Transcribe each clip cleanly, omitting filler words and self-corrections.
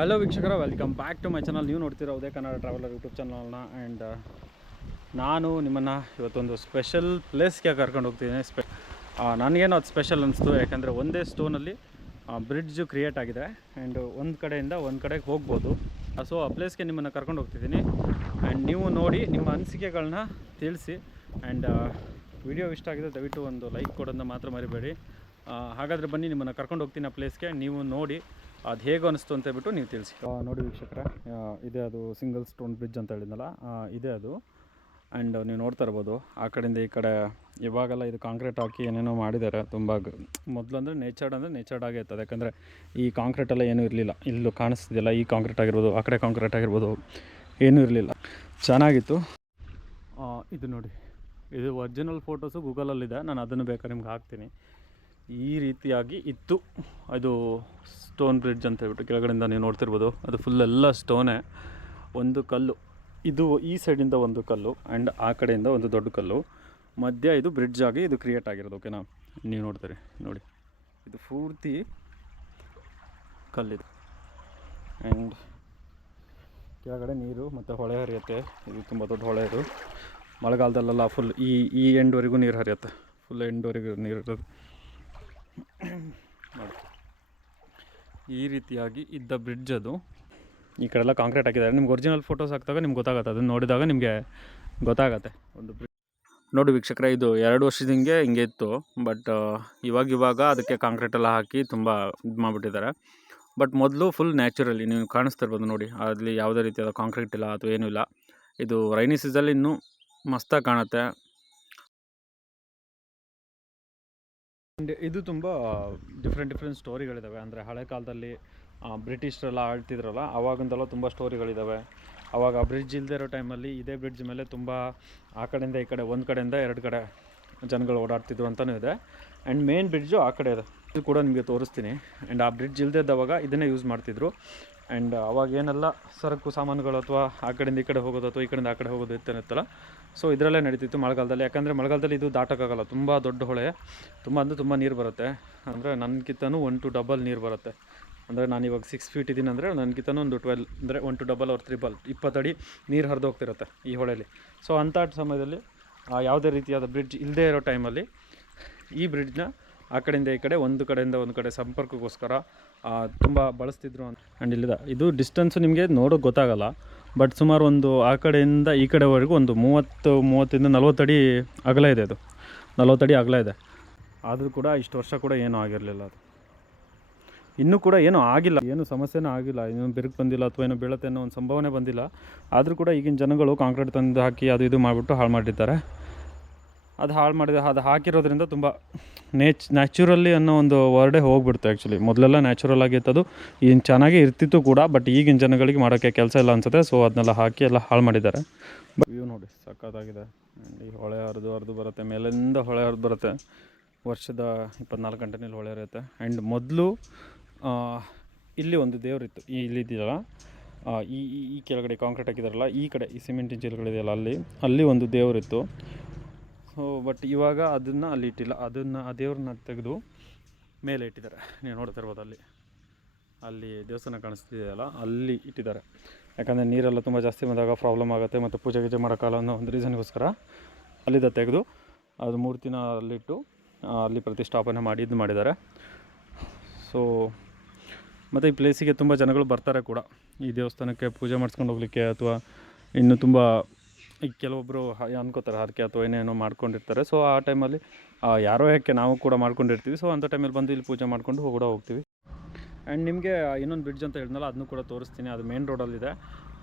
Hello ವೀಕ್ಷಕರ, welcome back to my channel. ನೀವು ನೋಡ್ತಿರೋ ಉದಯ ಕನ್ನಡ ಟ್ರಾವೆಲರ್ ಯೂಟ್ಯೂಬ್ ಚಾನಲ್ನ. ಆ್ಯಂಡ್ ನಾನು ನಿಮ್ಮನ್ನು ಇವತ್ತೊಂದು ಸ್ಪೆಷಲ್ ಪ್ಲೇಸ್ಗೆ ಕರ್ಕೊಂಡು ಹೋಗ್ತಿದ್ದೀನಿ. ನನಗೇನು ಅದು ಸ್ಪೆಷಲ್ ಅನ್ನಿಸ್ತು, ಯಾಕಂದರೆ ಒಂದೇ ಸ್ಟೋನಲ್ಲಿ ಬ್ರಿಡ್ಜು ಕ್ರಿಯೇಟ್ ಆಗಿದೆ ಆ್ಯಂಡ್ ಒಂದು ಕಡೆಯಿಂದ ಒಂದು ಕಡೆಗೆ ಹೋಗ್ಬೋದು. ಸೊ ಆ ಪ್ಲೇಸ್ಗೆ ನಿಮ್ಮನ್ನು ಕರ್ಕೊಂಡು ಹೋಗ್ತಿದ್ದೀನಿ. ಆ್ಯಂಡ್ ನೀವು ನೋಡಿ ನಿಮ್ಮ ಅನಿಸಿಕೆಗಳನ್ನ ತಿಳಿಸಿ. ಆ್ಯಂಡ್ ವಿಡಿಯೋ ಇಷ್ಟ ಆಗಿದೆ ದಯವಿಟ್ಟು ಒಂದು ಲೈಕ್ ಕೊಡೋದನ್ನ ಮಾತ್ರ ಮರಿಬೇಡಿ. ಹಾಗಾದರೆ ಬನ್ನಿ, ನಿಮ್ಮನ್ನು ಕರ್ಕೊಂಡು ಹೋಗ್ತೀನಿ ಆ ಪ್ಲೇಸ್ಗೆ. ನೀವು ನೋಡಿ ಅದು ಹೇಗೆ ಅನಿಸ್ತು ಅಂತ ಹೇಳ್ಬಿಟ್ಟು ನೀವು ತಿಳಿಸಿ. ನೋಡಿ ವೀಕ್ಷಕರೇ, ಇದೇ ಅದು ಸಿಂಗಲ್ ಸ್ಟೋನ್ ಬ್ರಿಡ್ಜ್ ಅಂತ ಹೇಳಿದ್ನಲ್ಲ, ಇದೇ ಅದು. ಆ್ಯಂಡ್ ನೀವು ನೋಡ್ತಾ ಇರ್ಬೋದು ಆ ಕಡೆಯಿಂದ ಈ ಕಡೆ ಇವಾಗೆಲ್ಲ ಇದು ಕಾಂಕ್ರೀಟ್ ಹಾಕಿ ಏನೇನೋ ಮಾಡಿದ್ದಾರೆ. ತುಂಬ ಮೊದಲು ಅಂದರೆ ನೇಚರ್ಡ್ ಆಗೇ ಇರ್ತದೆ, ಯಾಕಂದರೆ ಈ ಕಾಂಕ್ರೀಟೆಲ್ಲ ಏನೂ ಇರಲಿಲ್ಲ. ಇಲ್ಲೂ ಕಾಣಿಸ್ತಿದೆಯಲ್ಲ, ಈ ಕಾಂಕ್ರೀಟ್ ಆಗಿರ್ಬೋದು, ಆ ಕಡೆ ಕಾಂಕ್ರೀಟ್ ಆಗಿರ್ಬೋದು, ಏನೂ ಇರಲಿಲ್ಲ. ಚೆನ್ನಾಗಿತ್ತು. ಇದು ನೋಡಿ, ಇದು ಒರಿಜಿನಲ್ ಫೋಟೋಸು ಗೂಗಲಲ್ಲಿದೆ, ನಾನು ಅದನ್ನು ಬೇಕಾದ್ರೆ ನಿಮ್ಗೆ ಹಾಕ್ತೀನಿ. ಈ ರೀತಿಯಾಗಿ ಇತ್ತು ಅದು ಸ್ಟೋನ್ ಬ್ರಿಡ್ಜ್ ಅಂತ ಹೇಳ್ಬಿಟ್ಟು. ಕೆಳಗಡೆಯಿಂದ ನೀವು ನೋಡ್ತಿರ್ಬೋದು, ಅದು ಫುಲ್ ಎಲ್ಲ ಸ್ಟೋನೇ. ಒಂದು ಕಲ್ಲು, ಇದು ಈ ಸೈಡಿಂದ ಒಂದು ಕಲ್ಲು ಆ್ಯಂಡ್ ಆ ಕಡೆಯಿಂದ ಒಂದು ದೊಡ್ಡ ಕಲ್ಲು, ಮಧ್ಯ ಇದು ಬ್ರಿಡ್ಜ್ ಆಗಿ ಇದು ಕ್ರಿಯೇಟ್ ಆಗಿರೋದು. ಓಕೆನಾ, ನೀವು ನೋಡ್ತೀರಿ ನೋಡಿ, ಇದು ಪೂರ್ತಿ ಕಲ್ಲಿದು. ಆ್ಯಂಡ್ ಕೆಳಗಡೆ ನೀರು ಮತ್ತು ಹೊಳೆ ಹರಿಯುತ್ತೆ. ಇದು ತುಂಬ ದೊಡ್ಡ ಹೊಳೆ. ಇದು ಮಳೆಗಾಲದಲ್ಲೆಲ್ಲ ಫುಲ್ ಈ ಎಂಡ್ವರೆಗೂ ನೀರು ಹರಿಯುತ್ತೆ, ಫುಲ್ ಎಂಡ್ವರೆಗೂ ನೀರು ಇರೋದು ನೋಡಿ. ಈ ರೀತಿಯಾಗಿ ಇದ್ದ ಬ್ರಿಡ್ಜ್ ಅದು. ಈ ಕಡೆ ಎಲ್ಲ ಕಾಂಕ್ರೀಟ್ ಹಾಕಿದ್ದಾರೆ. ನಿಮ್ಗೆ ಒರಿಜಿನಲ್ ಫೋಟೋಸ್ ಹಾಕಿದಾಗ ನಿಮ್ಗೆ ಗೊತ್ತಾಗುತ್ತೆ, ಅದನ್ನು ನೋಡಿದಾಗ ನಿಮಗೆ ಗೊತ್ತಾಗತ್ತೆ. ಒಂದು ಬ್ರಿಡ್ಜ್ ನೋಡಿ ವೀಕ್ಷಕರೇ, ಇದು 2 ವರ್ಷದ ಹಿಂಗೆ ಇತ್ತು. ಬಟ್ ಇವಾಗ ಅದಕ್ಕೆ ಕಾಂಕ್ರೀಟೆಲ್ಲ ಹಾಕಿ ತುಂಬ ಇದು ಮಾಡಿಬಿಟ್ಟಿದ್ದಾರೆ. ಬಟ್ ಮೊದಲು ಫುಲ್ ನ್ಯಾಚುರಲಿ ನೀವು ಕಾಣಿಸ್ತಿರ್ಬೋದು ನೋಡಿ, ಅಲ್ಲಿ ಯಾವುದೇ ರೀತಿಯಾದ ಕಾಂಕ್ರೀಟ್ ಇಲ್ಲ ಅಥವಾ ಏನೂ ಇಲ್ಲ. ಇದು ರೈನಿ ಸೀಸನಲ್ಲಿ ಇನ್ನೂ ಮಸ್ತಾಗಿ ಕಾಣುತ್ತೆ. ಇದು ತುಂಬ ಡಿಫ್ರೆಂಟ್ ಸ್ಟೋರಿಗಳಿದ್ದಾವೆ. ಅಂದರೆ ಹಳೆ ಕಾಲದಲ್ಲಿ ಬ್ರಿಟಿಷರೆಲ್ಲ ಆಳ್ತಿದ್ರಲ್ಲ, ಆವಾಗಿಂದೆಲ್ಲ ತುಂಬ ಸ್ಟೋರಿಗಳಿದ್ದಾವೆ. ಆವಾಗ ಬ್ರಿಡ್ಜ್ ಇಲ್ಲದೆ ಇರೋ ಟೈಮಲ್ಲಿ ಇದೇ ಬ್ರಿಡ್ಜ್ ಮೇಲೆ ತುಂಬ ಆ ಕಡೆಯಿಂದ ಈ ಕಡೆ, ಒಂದು ಕಡೆಯಿಂದ 2 ಕಡೆ ಜನಗಳು ಓಡಾಡ್ತಿದ್ರು ಅಂತಲೂ ಇದೆ. ಆ್ಯಂಡ್ ಮೇನ್ ಬ್ರಿಡ್ಜು ಆ ಕಡೆ ಇದೆ, ಇದು ಕೂಡ ನಿಮಗೆ ತೋರಿಸ್ತೀನಿ. ಆ್ಯಂಡ್ ಆ ಬ್ರಿಡ್ಜ್ ಇಲ್ಲದೆ ಇದ್ದವಾಗ ಇದನ್ನೇ ಯೂಸ್ ಮಾಡ್ತಿದ್ರು. ಆ್ಯಂಡ್ ಅವಾಗ ಏನೆಲ್ಲ ಸರಕು ಸಾಮಾನುಗಳು ಅಥವಾ ಆ ಕಡೆಯಿಂದ ಈ ಕಡೆ ಹೋಗೋದು ಅಥವಾ ಈ ಕಡೆಯಿಂದ ಆ ಕಡೆ ಹೋಗೋದು ಇತ್ತಲ್ಲ, ಸೊ ಇದರಲ್ಲೇ ನಡೀತಿತ್ತು ಮಳೆಗಾಲದಲ್ಲಿ. ಯಾಕಂದರೆ ಮಳೆಗಾಲದಲ್ಲಿ ಇದು ದಾಟೋಕ್ಕಾಗಲ್ಲ, ತುಂಬ ದೊಡ್ಡ ಹೊಳೆ, ತುಂಬ ನೀರು ಬರುತ್ತೆ. ಅಂದರೆ ನನಗಿಂತನೂ 1 to ಡಬಲ್ ನೀರು ಬರುತ್ತೆ. ಅಂದರೆ ನಾನು ಇವಾಗ 6 feet ಇದ್ದೀನಿ ಅಂದರೆ ನನಗಿಂತನೂ ಒಂದು 12, ಅಂದರೆ 1 to ಡಬಲ್ ಅವ್ರ 3 20 ಅಡಿ ನೀರು ಹರಿದು ಹೋಗ್ತಿರುತ್ತೆ ಈ ಹೊಳೆಯಲ್ಲಿ. ಸೊ ಅಂಥ ಸಮಯದಲ್ಲಿ ಯಾವುದೇ ರೀತಿಯಾದ ಬ್ರಿಡ್ಜ್ ಇಲ್ಲದೇ ಇರೋ ಟೈಮಲ್ಲಿ ಈ ಬ್ರಿಡ್ಜ್ನ ಆ ಕಡೆಯಿಂದ ಈ ಕಡೆ, ಒಂದು ಕಡೆಯಿಂದ ಒಂದು ಕಡೆ ಸಂಪರ್ಕಕ್ಕೋಸ್ಕರ ತುಂಬ ಬಳಸ್ತಿದ್ರು ಅಂತ. ಆ್ಯಂಡ್ ಇಲ್ಲಿದೆ, ಇದು ಡಿಸ್ಟೆನ್ಸು ನಿಮಗೆ ನೋಡೋಕೆ ಗೊತ್ತಾಗಲ್ಲ. ಬಟ್ ಸುಮಾರು ಒಂದು ಆ ಕಡೆಯಿಂದ ಈ ಕಡೆವರೆಗೂ ಒಂದು 30 40 ಅಡಿ ಅಗಲ ಇದೆ. ಅದು 40 ಅಡಿ ಅಗಲ ಇದೆ. ಆದರೂ ಕೂಡ ಇಷ್ಟು ವರ್ಷ ಕೂಡ ಏನೂ ಆಗಿರಲಿಲ್ಲ. ಅದು ಇನ್ನೂ ಕೂಡ ಏನೂ ಆಗಿಲ್ಲ, ಏನು ಸಮಸ್ಯೆನೂ ಆಗಿಲ್ಲ, ಇನ್ನೂ ಬಿರುಕು ಬಂದಿಲ್ಲ ಅಥವಾ ಏನೋ ಬೀಳುತ್ತೆ ಅನ್ನೋ ಒಂದು ಸಂಭಾವನೆ ಬಂದಿಲ್ಲ. ಆದರೂ ಕೂಡ ಈಗಿನ ಜನಗಳು ಕಾಂಕ್ರೀಟ್ ತಂದು ಹಾಕಿ ಅದು ಇದು ಮಾಡಿಬಿಟ್ಟು ಹಾಳು ಮಾಡಿದ್ದಾರೆ. ಅದು ಹಾಕಿರೋದ್ರಿಂದ ತುಂಬ ನ್ಯಾಚುರಲಿ ಅನ್ನೋ ಒಂದು ವರ್ಡೇ ಹೋಗ್ಬಿಡ್ತು. ಆ್ಯಕ್ಚುಲಿ ಮೊದಲೆಲ್ಲ ನ್ಯಾಚುರಲ್ ಆಗಿತ್ತದು, ಏನು ಚೆನ್ನಾಗೇ ಇರ್ತಿತ್ತು ಕೂಡ. ಬಟ್ ಈಗಿನ ಜನಗಳಿಗೆ ಮಾಡೋಕ್ಕೆ ಕೆಲಸ ಇಲ್ಲ ಅನಿಸುತ್ತೆ. ಸೊ ಅದನ್ನೆಲ್ಲ ಹಾಕಿ ಎಲ್ಲ ಹಾಳು ಮಾಡಿದ್ದಾರೆ. ವ್ಯೂ ನೋಡಿ ಸಕ್ಕತ್ತಾಗಿದೆ. ಈ ಹೊಳೆ ಹರಿದು ಬರುತ್ತೆ, ಮೇಲಿಂದ ಹೊಳೆ ಹರಿದು ಬರುತ್ತೆ. ವರ್ಷದ 24 ಗಂಟೆನಲ್ಲಿ ಹೊಳೆ ಹರಿಯುತ್ತೆ. ಆ್ಯಂಡ್ ಮೊದಲು ಇಲ್ಲಿ ಒಂದು ದೇವರಿತ್ತು, ಇಲ್ಲಿದೆಯಲ್ಲ, ಈ ಕೆಳಗಡೆ ಕಾಂಕ್ರೀಟ್ ಹಾಕಿದಾರಲ್ಲ, ಈ ಕಡೆ ಈ ಸಿಮೆಂಟಿನ ಚೀಲಗಳಿದೆಯಲ್ಲ, ಅಲ್ಲಿ ಒಂದು ದೇವರಿತ್ತು. ಸೊ ಬಟ್ ಇವಾಗ ಅದನ್ನು ಅಲ್ಲಿ ಇಟ್ಟಿಲ್ಲ, ಆ ದೇವ್ರನ್ನ ತೆಗೆದು ಮೇಲೆ ಇಟ್ಟಿದ್ದಾರೆ. ನೀವು ನೋಡ್ತಾ ಇರ್ಬೋದು, ಅಲ್ಲಿ ದೇವಸ್ಥಾನ ಕಾಣಿಸ್ತಿದೆಯಲ್ಲ, ಅಲ್ಲಿ ಇಟ್ಟಿದ್ದಾರೆ. ಯಾಕಂದರೆ ನೀರೆಲ್ಲ ತುಂಬ ಜಾಸ್ತಿ ಬಂದಾಗ ಪ್ರಾಬ್ಲಮ್ ಆಗುತ್ತೆ ಮತ್ತು ಪೂಜೆ ಗೀಜೆ ಮಾಡೋಕ್ಕಲ್ಲ ಅನ್ನೋ ಒಂದು ರೀಸನ್ಗೋಸ್ಕರ ಅಲ್ಲಿಂದ ತೆಗೆದು ಅದು ಮೂರ್ತಿನ ಅಲ್ಲಿಟ್ಟು ಅಲ್ಲಿ ಪ್ರತಿಷ್ಠಾಪನೆ ಮಾಡಿ ಇದು ಮಾಡಿದ್ದಾರೆ. ಸೊ ಮತ್ತು ಈ ಪ್ಲೇಸಿಗೆ ತುಂಬ ಜನಗಳು ಬರ್ತಾರೆ ಕೂಡ, ಈ ದೇವಸ್ಥಾನಕ್ಕೆ ಪೂಜೆ ಮಾಡಿಸ್ಕೊಂಡು ಹೋಗಲಿಕ್ಕೆ. ಅಥವಾ ಇನ್ನೂ ತುಂಬ ಈಗ ಕೆಲವೊಬ್ಬರು ಅನ್ಕೋತಾರೆ ಹರಕೆ ಅಥವಾ ಏನೇನೋ ಮಾಡ್ಕೊಂಡಿರ್ತಾರೆ. ಸೊ ಆ ಟೈಮಲ್ಲಿ ಯಾರೋ ಯಾಕೆ ನಾವು ಕೂಡ ಮಾಡ್ಕೊಂಡಿರ್ತೀವಿ. ಸೊ ಅಂಥ ಟೈಮಲ್ಲಿ ಬಂದು ಇಲ್ಲಿ ಪೂಜೆ ಮಾಡಿಕೊಂಡು ಕೂಡ ಹೋಗ್ತೀವಿ. ಆ್ಯಂಡ್ ನಿಮಗೆ ಇನ್ನೊಂದು ಬ್ರಿಡ್ಜ್ ಅಂತ ಹೇಳಿದ್ನಲ್ಲ, ಅದನ್ನು ಕೂಡ ತೋರಿಸ್ತೀನಿ. ಅದು ಮೇನ್ ರೋಡಲ್ಲಿದೆ.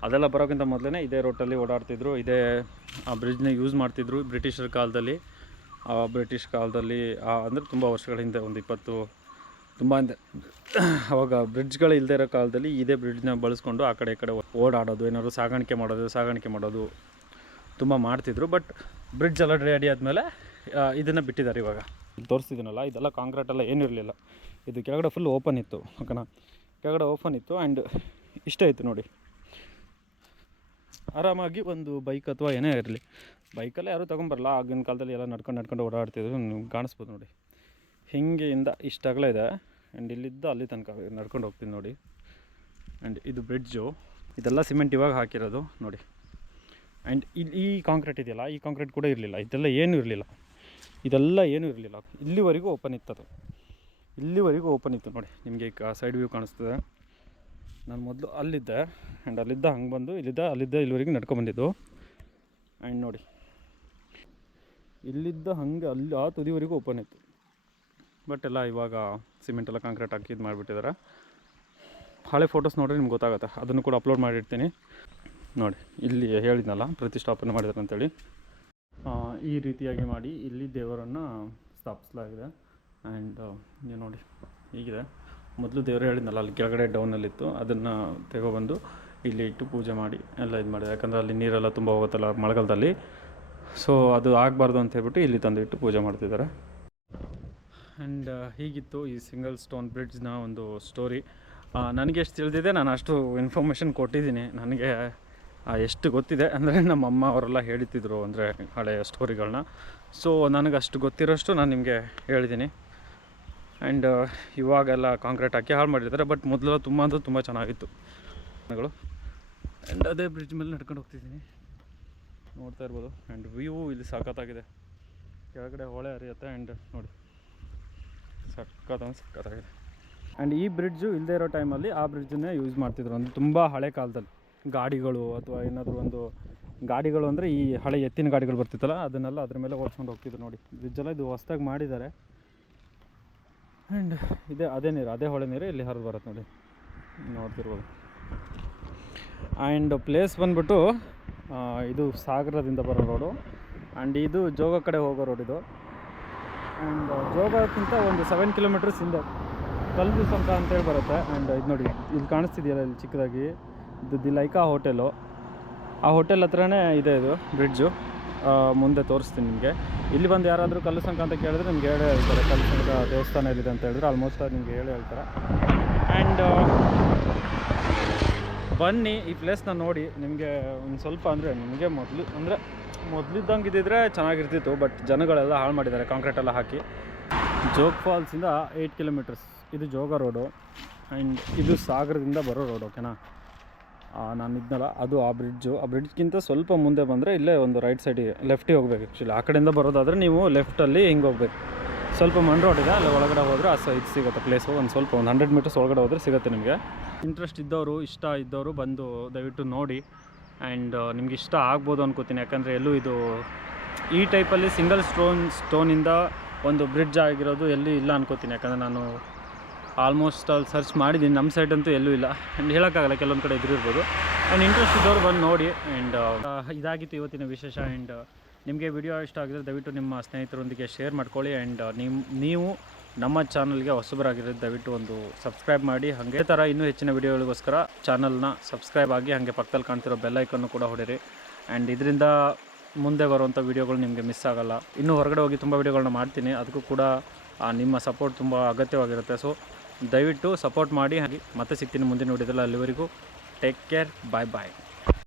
ಅದೆಲ್ಲ ಬರೋಕ್ಕಿಂತ ಮೊದಲೇ ಇದೇ ರೋಟಲ್ಲಿ ಓಡಾಡ್ತಿದ್ರು, ಇದೇ ಬ್ರಿಡ್ಜ್ನ ಯೂಸ್ ಮಾಡ್ತಿದ್ರು ಬ್ರಿಟಿಷ್ ಕಾಲದಲ್ಲಿ. ಅಂದರೆ ತುಂಬ ವರ್ಷಗಳ ಹಿಂದೆ, ಒಂದು 20 ತುಂಬ ಹಿಂದೆ, ಅವಾಗ ಬ್ರಿಡ್ಜ್ಗಳು ಇಲ್ಲದೇ ಇರೋ ಕಾಲದಲ್ಲಿ ಇದೇ ಬ್ರಿಡ್ಜ್ನ ಬಳಸ್ಕೊಂಡು ಆ ಕಡೆ ಈ ಕಡೆ ಓಡಾಡೋದು, ಏನಾದ್ರು ಸಾಗಾಣಿಕೆ ಮಾಡೋದು ತುಂಬ ಮಾಡ್ತಿದ್ರು. ಬಟ್ ಬ್ರಿಡ್ಜ್ ಎಲ್ಲ ರೆಡಿ ಆದಮೇಲೆ ಇದನ್ನು ಬಿಟ್ಟಿದ್ದಾರೆ. ಇವಾಗ ತೋರಿಸ್ತಿದ್ದೀನಲ್ಲ, ಇದೆಲ್ಲ ಕಾಂಕ್ರೀಟೆಲ್ಲ ಏನೂ ಇರಲಿಲ್ಲ. ಇದು ಕೆಳಗಡೆ ಫುಲ್ ಓಪನ್ ಇತ್ತು. ಓಕೆನಾ, ಕೆಳಗಡೆ ಓಪನ್ ಇತ್ತು. ಆ್ಯಂಡ್ ಇಷ್ಟೇ ಇತ್ತು ನೋಡಿ, ಆರಾಮಾಗಿ ಒಂದು ಬೈಕ್ ಅಥವಾ ಏನೇ ಇರಲಿ, ಬೈಕಲ್ಲೇ ಯಾರೂ ತೊಗೊಂಬರಲ್ಲ. ಆಗಿನ ಕಾಲದಲ್ಲಿ ಎಲ್ಲ ನಡ್ಕೊಂಡು ಓಡಾಡ್ತಿದ್ರು. ನಿಮ್ಗೆ ಕಾಣಿಸ್ಬೋದು ನೋಡಿ, ಹಿಂಗೆಯಿಂದ ಇಷ್ಟಾಗಲೇ ಇದೆ. ಆ್ಯಂಡ್ ಇಲ್ಲಿದ್ದ ಅಲ್ಲಿ ತನಕ ನಡ್ಕೊಂಡು ಹೋಗ್ತೀನಿ ನೋಡಿ. ಆ್ಯಂಡ್ ಇದು ಬ್ರಿಡ್ಜು, ಇದೆಲ್ಲ ಸಿಮೆಂಟ್ ಇವಾಗ ಹಾಕಿರೋದು ನೋಡಿ. ಆ್ಯಂಡ್ ಈ ಕಾಂಕ್ರೀಟ್ ಇದೆಯಲ್ಲ, ಈ ಕಾಂಕ್ರೀಟ್ ಕೂಡ ಇರಲಿಲ್ಲ, ಇದೆಲ್ಲ ಏನೂ ಇರಲಿಲ್ಲ, ಇದೆಲ್ಲ ಏನೂ ಇರಲಿಲ್ಲ. ಇಲ್ಲಿವರೆಗೂ ಓಪನ್ ಇತ್ತದು, ಇಲ್ಲಿವರೆಗೂ ಓಪನ್ ಇತ್ತು ನೋಡಿ. ನಿಮಗೆ ಈಗ ಸೈಡ್ ವ್ಯೂ ಕಾಣಿಸ್ತದೆ. ನಾನು ಮೊದಲು ಅಲ್ಲಿದ್ದೆ, ಆ್ಯಂಡ್ ಅಲ್ಲಿದ್ದ ಹಂಗೆ ಬಂದು ಅಲ್ಲಿದ್ದ ಇಲ್ಲಿವರೆಗೂ ನಡ್ಕೊಂಬಂದಿದ್ದು. ಆ್ಯಂಡ್ ನೋಡಿ ಇಲ್ಲಿದ್ದ ಹಂಗೆ ಅಲ್ಲಿ ಆ ತುದಿವರೆಗೂ ಓಪನ್ ಇತ್ತು. ಬಟ್ ಎಲ್ಲ ಇವಾಗ ಸಿಮೆಂಟೆಲ್ಲ ಕಾಂಕ್ರೀಟ್ ಹಾಕಿ ಇದು ಮಾಡಿಬಿಟ್ಟಿದ್ದಾರೆ. ಹಳೆ ಫೋಟೋಸ್ ನೋಡಿದ್ರೆ ನಿಮ್ಗೆ ಗೊತ್ತಾಗುತ್ತೆ, ಅದನ್ನು ಕೂಡ ಅಪ್ಲೋಡ್ ಮಾಡಿರ್ತೀನಿ ನೋಡಿ. ಇಲ್ಲಿ ಹೇಳಿದ್ನಲ್ಲ ಪ್ರತಿಷ್ಠಾಪನೆ ಮಾಡಿದ್ದಾರೆ ಅಂತೇಳಿ, ಈ ರೀತಿಯಾಗಿ ಮಾಡಿ ಇಲ್ಲಿ ದೇವರನ್ನು ಸ್ಥಾಪಿಸಲಾಗಿದೆ. ಆ್ಯಂಡ್ ನೀವು ನೋಡಿ ಹೀಗಿದೆ. ಮೊದಲು ದೇವರು ಹೇಳಿದ್ನಲ್ಲ ಅಲ್ಲಿ ಕೆಳಗಡೆ ಡೌನಲ್ಲಿತ್ತು, ಅದನ್ನು ತೆಗೊಬಂದು ಇಲ್ಲಿ ಇಟ್ಟು ಪೂಜೆ ಮಾಡಿ ಎಲ್ಲ ಇದು ಮಾಡಿದೆ. ಯಾಕಂದರೆ ಅಲ್ಲಿ ನೀರೆಲ್ಲ ತುಂಬ ಹೋಗುತ್ತಲ್ಲ ಮಳೆಗಾಲದಲ್ಲಿ, ಸೊ ಅದು ಆಗಬಾರ್ದು ಅಂತ ಹೇಳ್ಬಿಟ್ಟು ಇಲ್ಲಿ ತಂದು ಇಟ್ಟು ಪೂಜೆ ಮಾಡ್ತಿದ್ದಾರೆ. ಆ್ಯಂಡ್ ಹೀಗಿತ್ತು ಈ ಸಿಂಗಲ್ ಸ್ಟೋನ್ ಬ್ರಿಡ್ಜ್ನ ಒಂದು ಸ್ಟೋರಿ. ನನಗೆ ಎಷ್ಟು ತಿಳಿದಿದೆ ನಾನು ಅಷ್ಟು ಇನ್ಫಾರ್ಮೇಷನ್ ಕೊಟ್ಟಿದ್ದೀನಿ. ನನಗೆ ಎಷ್ಟು ಗೊತ್ತಿದೆ ಅಂದರೆ ನಮ್ಮ ಅಮ್ಮ ಅವರೆಲ್ಲ ಹೇಳ್ತಿದ್ರು ಅಂದರೆ ಹಳೆಯ ಸ್ಟೋರಿಗಳನ್ನ. ಸೊ ನನಗೆ ಅಷ್ಟು ಗೊತ್ತಿರೋಷ್ಟು ನಾನು ನಿಮಗೆ ಹೇಳಿದ್ದೀನಿ. ಆ್ಯಂಡ್ ಇವಾಗೆಲ್ಲ ಕಾಂಕ್ರೀಟ್ ಹಾಕಿ ಹಾಳು ಮಾಡಿರ್ತಾರೆ, ಬಟ್ ಮೊದಲೆಲ್ಲ ತುಂಬ ಅಂದರೆ ತುಂಬ ಚೆನ್ನಾಗಿತ್ತು ಮನೆಗಳು. ಆ್ಯಂಡ್ ಅದೇ ಬ್ರಿಡ್ಜ್ ಮೇಲೆ ನಡ್ಕೊಂಡು ಹೋಗ್ತಿದ್ದೀನಿ, ನೋಡ್ತಾ ಇರ್ಬೋದು. ಆ್ಯಂಡ್ ವ್ಯೂ ಇಲ್ಲಿ ಸಖತ್ತಾಗಿದೆ, ಕೆಳಗಡೆ ಹೊಳೆ ಹರಿಯುತ್ತೆ. ಆ್ಯಂಡ್ ನೋಡಿ ಸಖತ್ತಾಗಿದೆ. ಆ್ಯಂಡ್ ಈ ಬ್ರಿಡ್ಜು ಇಲ್ಲದೆ ಇರೋ ಟೈಮಲ್ಲಿ ಆ ಬ್ರಿಡ್ಜನ್ನೇ ಯೂಸ್ ಮಾಡ್ತಿದ್ರು, ಅಂದರೆ ತುಂಬ ಹಳೆ ಕಾಲದಲ್ಲಿ ಗಾಡಿಗಳು ಅಥವಾ ಏನಾದರೂ ಒಂದು ಗಾಡಿಗಳು ಅಂದರೆ ಈ ಹಳೆ ಎತ್ತಿನ ಗಾಡಿಗಳು ಬರ್ತಿತ್ತಲ್ಲ ಅದನ್ನೆಲ್ಲ ಅದ್ರ ಮೇಲೆ ಓಡಿಸ್ಕೊಂಡು ಹೋಗ್ತಿದ್ರು ನೋಡಿ. ಬ್ರಿಡ್ಜೆಲ್ಲ ಇದು ಹೊಸ್ದಾಗಿ ಮಾಡಿದ್ದಾರೆ. ಆ್ಯಂಡ್ ಅದೇ ನೀರು, ಅದೇ ಹೊಳೆ ನೀರು ಇಲ್ಲಿ ಹರಿದು ಬರುತ್ತೆ ನೋಡಿ, ನೋಡ್ತಿರ್ಬೋದು. ಆ್ಯಂಡ್ ಪ್ಲೇಸ್ ಬಂದ್ಬಿಟ್ಟು ಇದು ಸಾಗರದಿಂದ ಬರೋ ರೋಡು. ಆ್ಯಂಡ್ ಇದು ಜೋಗ ಕಡೆ ಹೋಗೋ ರೋಡ್ ಇದು. ಆ್ಯಂಡ್ ಜೋಗಕ್ಕಿಂತ ಒಂದು 7 ಕಿಲೋಮೀಟರ್ಸ್ ಹಿಂದೆ ಕಲ್ಬುಸಂಕ ಅಂತೇಳಿ ಬರುತ್ತೆ. ಆ್ಯಂಡ್ ಇದು ನೋಡಿ ಇಲ್ಲಿ ಕಾಣಿಸ್ತಿದೆಯಲ್ಲ ಇಲ್ಲಿ ಚಿಕ್ಕದಾಗಿ, ಇದು ದಿ ಲೈಕಾ ಹೋಟೆಲು. ಆ ಹೋಟೆಲ್ ಹತ್ರನೇ ಇದೆ ಇದು ಬ್ರಿಡ್ಜು. ಮುಂದೆ ತೋರಿಸ್ತೀನಿ ನಿಮಗೆ. ಇಲ್ಲಿ ಬಂದು ಯಾರಾದರೂ ಕಲ್ಲುಸಂಕ ಅಂತ ಕೇಳಿದ್ರೆ ನಿಮ್ಗೆ ಹೇಳೇ ಹೇಳ್ತಾರೆ, ಕಲ್ಲುಸಂಕ ದೇವಸ್ಥಾನ ಎಲ್ಲಿದೆ ಅಂತ ಹೇಳಿದ್ರೆ ಆಲ್ಮೋಸ್ಟ್ ಅದು ನಿಮ್ಗೆ ಹೇಳೇ ಹೇಳ್ತಾರೆ. ಆ್ಯಂಡ್ ಬನ್ನಿ ಈ ಪ್ಲೇಸ್ನ ನೋಡಿ. ನಿಮಗೆ ಒಂದು ಸ್ವಲ್ಪ ಅಂದರೆ ನಿಮಗೆ ಮೊದಲಿದ್ದಂಗೆ ಇದ್ದಿದ್ರೆ ಚೆನ್ನಾಗಿರ್ತಿತ್ತು, ಬಟ್ ಜನಗಳೆಲ್ಲ ಹಾಳು ಮಾಡಿದ್ದಾರೆ ಕಾಂಕ್ರೀಟ್ ಎಲ್ಲ ಹಾಕಿ. ಜೋಗ ಫಾಲ್ಸಿಂದ 8 ಕಿಲೋಮೀಟರ್ಸ್ ಇದು ಜೋಗ ರೋಡು. ಆ್ಯಂಡ್ ಇದು ಸಾಗರದಿಂದ ಬರೋ ರೋಡ್, ಓಕೆನಾ. ನಾನು ಇದ್ನಲ್ಲ ಅದು ಆ ಬ್ರಿಡ್ಜು. ಆ ಬ್ರಿಡ್ಜ್ಗಿಂತ ಸ್ವಲ್ಪ ಮುಂದೆ ಬಂದರೆ ಇಲ್ಲೇ ಒಂದು ರೈಟ್ ಸೈಡಿಗೆ ಲೆಫ್ಟಿಗೆ ಹೋಗ್ಬೇಕು. ಆ್ಯಕ್ಚುಲಿ ಆ ಕಡೆಯಿಂದ ಬರೋದಾದರೆ ನೀವು ಲೆಫ್ಟಲ್ಲಿ ಹಿಂಗೆ ಹೋಗ್ಬೇಕು. ಸ್ವಲ್ಪ ಮಣ್ ರೋಡ್ ಇದೆ, ಅಲ್ಲಿ ಒಳಗಡೆ ಹೋದರೆ ಆ ಸೈಡ್ ಸಿಗುತ್ತೆ ಪ್ಲೇಸು. ಒಂದು ಸ್ವಲ್ಪ 100 ಮೀಟರ್ಸ್ ಒಳಗಡೆ ಹೋದರೆ ಸಿಗುತ್ತೆ ನಿಮಗೆ. ಇಂಟ್ರೆಸ್ಟ್ ಇದ್ದವರು, ಇಷ್ಟ ಇದ್ದವರು ಬಂದು ದಯವಿಟ್ಟು ನೋಡಿ. ಆ್ಯಂಡ್ ನಿಮ್ಗೆ ಇಷ್ಟ ಆಗ್ಬೋದು ಅನ್ಕೋತೀನಿ, ಯಾಕಂದರೆ ಎಲ್ಲೂ ಇದು ಈ ಟೈಪಲ್ಲಿ ಸಿಂಗಲ್ ಸ್ಟೋನಿಂದ ಒಂದು ಬ್ರಿಡ್ಜ್ ಆಗಿರೋದು ಎಲ್ಲೂ ಇಲ್ಲ ಅನ್ಕೋತೀನಿ. ಯಾಕಂದರೆ ನಾನು ಆಲ್ಮೋಸ್ಟ್ ಅಲ್ಲಿ ಸರ್ಚ್ ಮಾಡಿದ್ದೀನಿ, ನಮ್ಮ ಸೈಡ್ ಅಂತೂ ಎಲ್ಲೂ ಇಲ್ಲ. ಆ್ಯಂಡ್ ಹೇಳೋಕ್ಕಾಗಲ್ಲ, ಕೆಲವೊಂದು ಕಡೆ ಇದ್ದಿರ್ಬೋದು. ಆ್ಯಂಡ್ ಇಂಟ್ರೆಸ್ಟ್ ಇದ್ದವ್ರು ಬಂದು ನೋಡಿ. ಆ್ಯಂಡ್ ಇದಾಗಿತ್ತು ಇವತ್ತಿನ ವಿಶೇಷ. ಆ್ಯಂಡ್ ನಿಮಗೆ ವಿಡಿಯೋ ಇಷ್ಟ ಆಗಿದ್ರೆ ದಯವಿಟ್ಟು ನಿಮ್ಮ ಸ್ನೇಹಿತರೊಂದಿಗೆ ಶೇರ್ ಮಾಡ್ಕೊಳ್ಳಿ. ಆ್ಯಂಡ್ ನೀವು ನಮ್ಮ ಚಾನಲ್ಗೆ ಹೊಸಬರಾಗಿರೋದು ದಯವಿಟ್ಟು ಒಂದು ಸಬ್ಸ್ಕ್ರೈಬ್ ಮಾಡಿ. ಹಾಗೆ ಥರ ಇನ್ನೂ ಹೆಚ್ಚಿನ ವಿಡಿಯೋಗಳಿಗೋಸ್ಕರ ಚಾನಲ್ನ ಸಬ್ಸ್ಕ್ರೈಬ್ ಆಗಿ, ಹಾಗೆ ಪಕ್ಕದಲ್ಲಿ ಕಾಣ್ತಿರೋ ಬೆಲ್ಲೈಕನ್ನು ಕೂಡ ಹೊಡಿರಿ. ಆ್ಯಂಡ್ ಇದರಿಂದ ಮುಂದೆ ಬರುವಂಥ ವೀಡಿಯೋಗಳು ನಿಮಗೆ ಮಿಸ್ ಆಗೋಲ್ಲ. ಇನ್ನೂ ಹೊರಗಡೆ ಹೋಗಿ ತುಂಬ ವೀಡಿಯೋಗಳನ್ನ ಮಾಡ್ತೀನಿ, ಅದಕ್ಕೂ ಕೂಡ ನಿಮ್ಮ ಸಪೋರ್ಟ್ ತುಂಬ ಅಗತ್ಯವಾಗಿರುತ್ತೆ. ಸೊ ದಯವಿಟ್ಟು ಸಪೋರ್ಟ್ ಮಾಡಿ. ಹಾಗೆ ಮತ್ತೆ ಸಿಗ್ತೀನಿ ಮುಂದಿನ ವಿಡಿಯೋದಲ್ಲಿ. ಅಲ್ಲಿವರೆಗೂ ಟೇಕ್ ಕೇರ್, ಬಾಯ್ ಬಾಯ್.